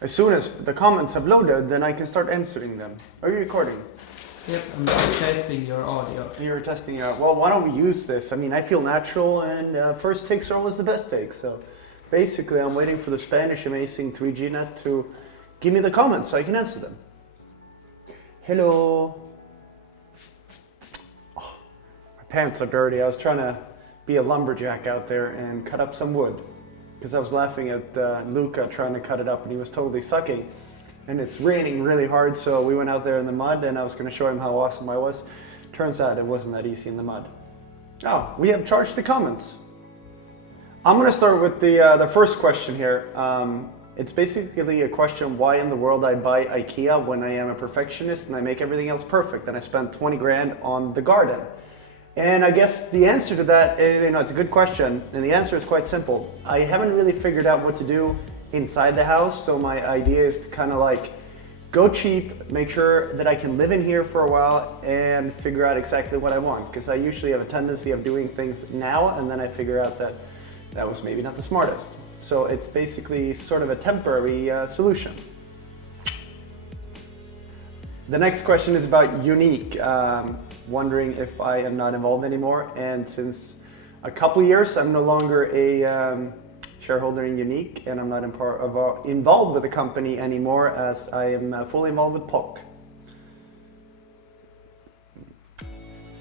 as soon as the comments have loaded, then I can start answering them. Are you recording? Yep, I'm testing your audio. You're testing out. Well, why don't we use this? I mean, I feel natural, and first takes are always the best takes. So basically, I'm waiting for the Spanish amazing 3G net to give me the comments so I can answer them. Hello. Oh, my pants are dirty. I was trying to be a lumberjack out there and cut up some wood because I was laughing at Luca trying to cut it up and he was totally sucking. And it's raining really hard, so we went out there in the mud and I was going to show him how awesome I was. Turns out it wasn't that easy in the mud. Oh, we have charged the comments. I'm going to start with the first question here. It's basically a question why in the world I buy IKEA when I am a perfectionist and I make everything else perfect and I spent 20 grand on the garden. And I guess the answer to that, it's a good question, and the answer is quite simple. I haven't really figured out what to do inside the house, so my idea is to kind of like go cheap, make sure that I can live in here for a while and figure out exactly what I want, because I usually have a tendency of doing things now and then I figure out that that was maybe not the smartest. So it's basically sort of a temporary solution. The next question is about Unique, wondering if I am not involved anymore, and since a couple of years I'm no longer a shareholder in Unique, and I'm not involved with the company anymore as I am fully involved with POC.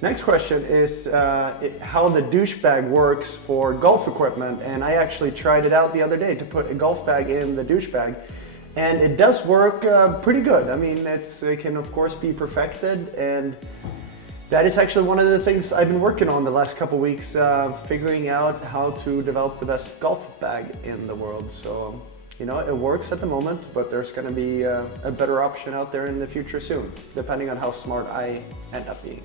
Next question is how the douche bag works for golf equipment, and I actually tried it out the other day to put a golf bag in the douche bag, and it does work pretty good. I mean, it can of course be perfected, and that is actually one of the things I've been working on the last couple weeks, figuring out how to develop the best golf bag in the world. So, it works at the moment, but there's going to be a better option out there in the future soon, depending on how smart I end up being.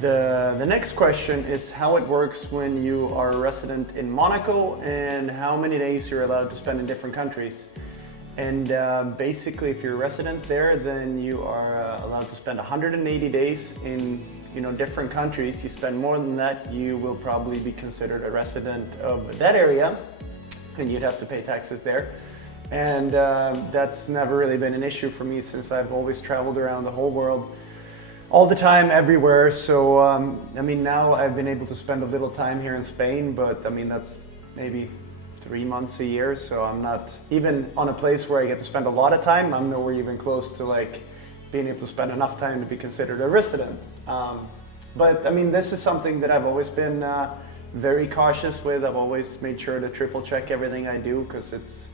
The next question is how it works when you are a resident in Monaco and how many days you're allowed to spend in different countries. And basically, if you're a resident there, then you are allowed to spend 180 days in different countries. You spend more than that, you will probably be considered a resident of that area, and you'd have to pay taxes there. And that's never really been an issue for me since I've always traveled around the whole world, all the time, everywhere. So now I've been able to spend a little time here in Spain, but that's maybe 3 months a year, so I'm not even on a place where I get to spend a lot of time. I'm nowhere even close to like being able to spend enough time to be considered a resident. But this is something that I've always been very cautious with. I've always made sure to triple check everything I do, because it's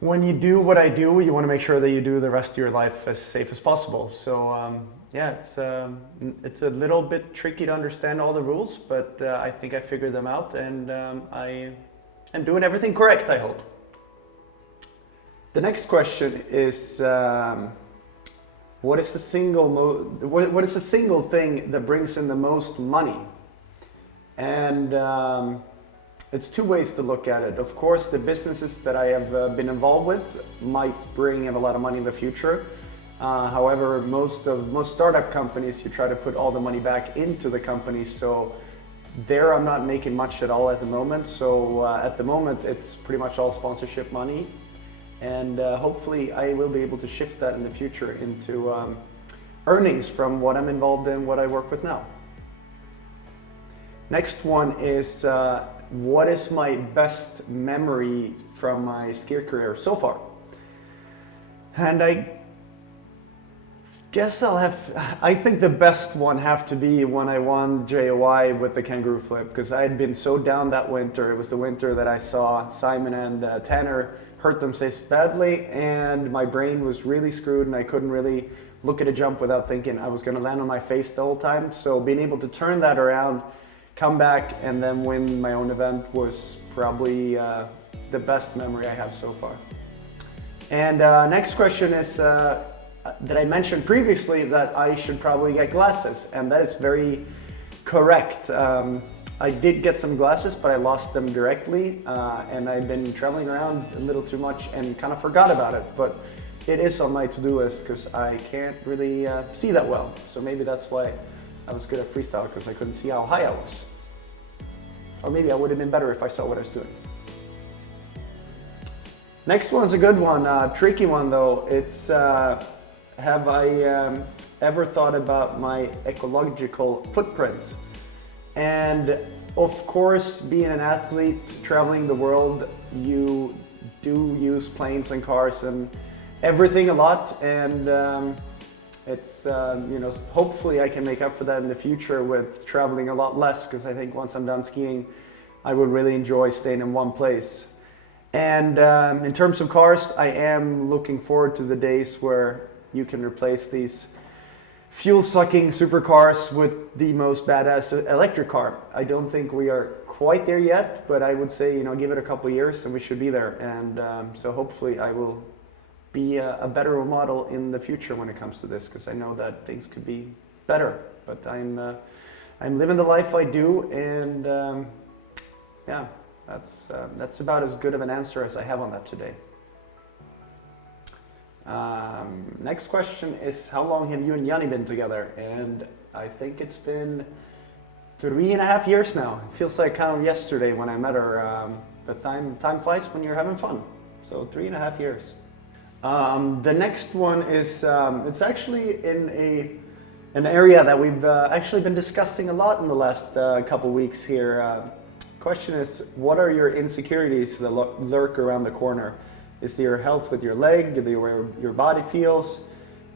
when you do what I do, you want to make sure that you do the rest of your life as safe as possible. So it's a little bit tricky to understand all the rules, but I think I figured them out, and I'm doing everything correct, I hope. The next question is, what is the single thing that brings in the most money? And it's two ways to look at it. Of course, the businesses that I have been involved with might bring in a lot of money in the future. However, most startup companies, you try to put all the money back into the company, so there I'm not making much at all at the moment. So at the moment it's pretty much all sponsorship money, and hopefully I will be able to shift that in the future into earnings from what I'm involved in, what I work with now. Next one is what is my best memory from my skier career so far? And I guess I think the best one have to be when I won JOI with the kangaroo flip, because I had been so down that winter. It was the winter that I saw Simon and Tanner hurt themselves badly, and my brain was really screwed and I couldn't really look at a jump without thinking I was going to land on my face the whole time. So being able to turn that around, come back, and then win my own event was probably the best memory I have so far. And next question is that I mentioned previously that I should probably get glasses, and that is very correct. I did get some glasses, but I lost them directly, and I've been traveling around a little too much and kind of forgot about it, but it is on my to-do list because I can't really see that well. So maybe that's why I was good at freestyle, because I couldn't see how high I was. Or maybe I would have been better if I saw what I was doing. Next one's a good one, tricky one though. It's have I ever thought about my ecological footprint? And of course, being an athlete, traveling the world, you do use planes and cars and everything a lot. And it's, you know, hopefully I can make up for that in the future with traveling a lot less, because I think once I'm done skiing, I would really enjoy staying in one place. And in terms of cars, I am looking forward to the days where you can replace these fuel-sucking supercars with the most badass electric car. I don't think we are quite there yet, but I would say, you know, give it a couple of years and we should be there. And so hopefully I will be a better role model in the future when it comes to this, because I know that things could be better. But I'm living the life I do, and yeah. That's about as good of an answer as I have on that today. Next question is, how long have you and Yanni been together? And I think it's been 3.5 years now. It feels like kind of yesterday when I met her, but time flies when you're having fun. So 3.5 years. The next one is, it's actually in an area that we've actually been discussing a lot in the last couple weeks here. Question is, what are your insecurities that lurk around the corner? Is it your health with your leg, the way your body feels,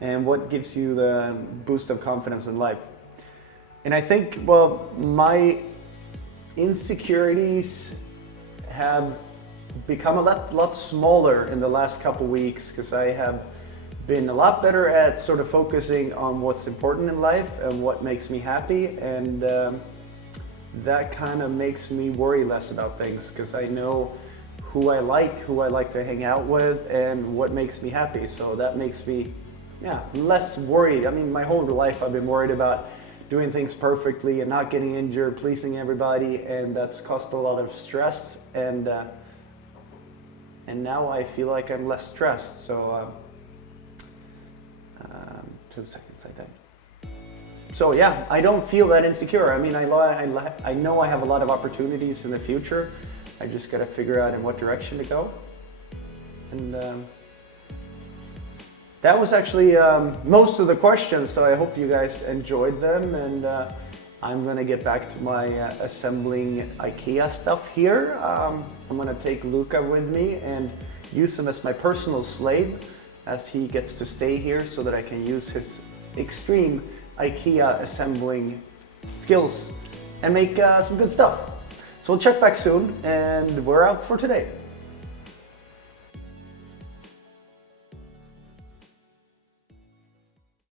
and what gives you the boost of confidence in life? And I think, well, my insecurities have become a lot smaller in the last couple weeks, because I have been a lot better at sort of focusing on what's important in life and what makes me happy, and that kind of makes me worry less about things, because I know who I like to hang out with, and what makes me happy. So that makes me, yeah, less worried. I mean, my whole life I've been worried about doing things perfectly and not getting injured, pleasing everybody, and that's caused a lot of stress. And now I feel like I'm less stressed. So 2 seconds, I think. So yeah, I don't feel that insecure. I mean, I know I have a lot of opportunities in the future. I just got to figure out in what direction to go. And that was actually most of the questions, so I hope you guys enjoyed them. And I'm gonna get back to my assembling IKEA stuff here. I'm gonna take Luca with me and use him as my personal slave, as he gets to stay here so that I can use his extreme IKEA assembling skills and make some good stuff. So we'll check back soon, and we're out for today.